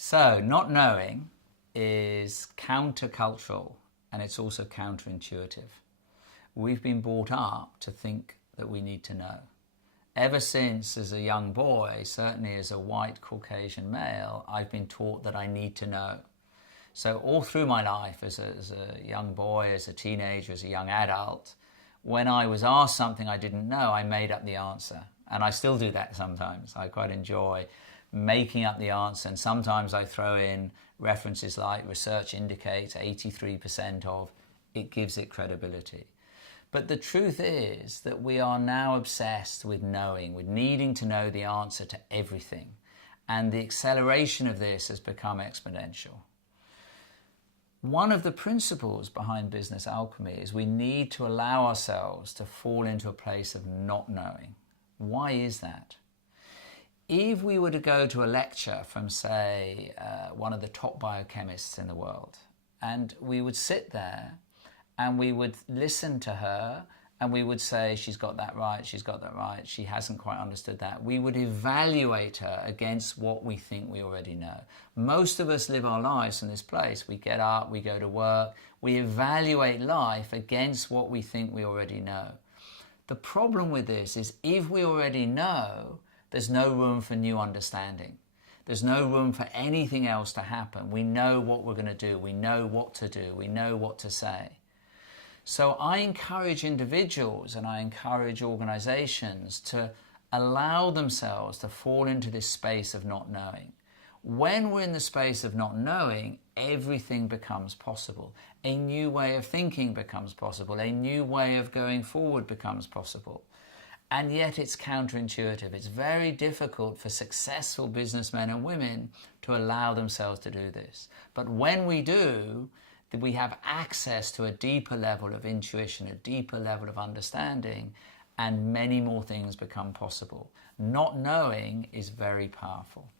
So, not knowing is countercultural and it's also counterintuitive. We've been brought up to think that we need to know. Ever since, as a young boy, certainly as a white Caucasian male, I've been taught that I need to know. So all through my life, as a young boy, as a teenager, as a young adult, when I was asked something I didn't know, I made up the answer. And I still do that sometimes. I quite enjoy making up the answer. And sometimes I throw in references like research indicates 83% of, it gives it credibility. But the truth is that we are now obsessed with knowing, with needing to know the answer to everything. And the acceleration of this has become exponential. One of the principles behind business alchemy is we need to allow ourselves to fall into a place of not knowing. Why is that? If we were to go to a lecture from, say, one of the top biochemists in the world, and we would sit there and we would listen to her and we would say, she's got that right, she hasn't quite understood that. We would evaluate her against what we think we already know. Most of us live our lives in this place. We get up, we go to work, we evaluate life against what we think we already know. The problem with this is if we already know, there's no room for new understanding. There's no room for anything else to happen. We know what we're going to do. We know what to do. We know what to say. So I encourage individuals and I encourage organizations to allow themselves to fall into this space of not knowing. When we're in the space of not knowing, everything becomes possible. A new way of thinking becomes possible. A new way of going forward becomes possible. And yet it's counterintuitive. It's very difficult for successful businessmen and women to allow themselves to do this. But when we do, we have access to a deeper level of intuition, a deeper level of understanding, and many more things become possible. Not knowing is very powerful.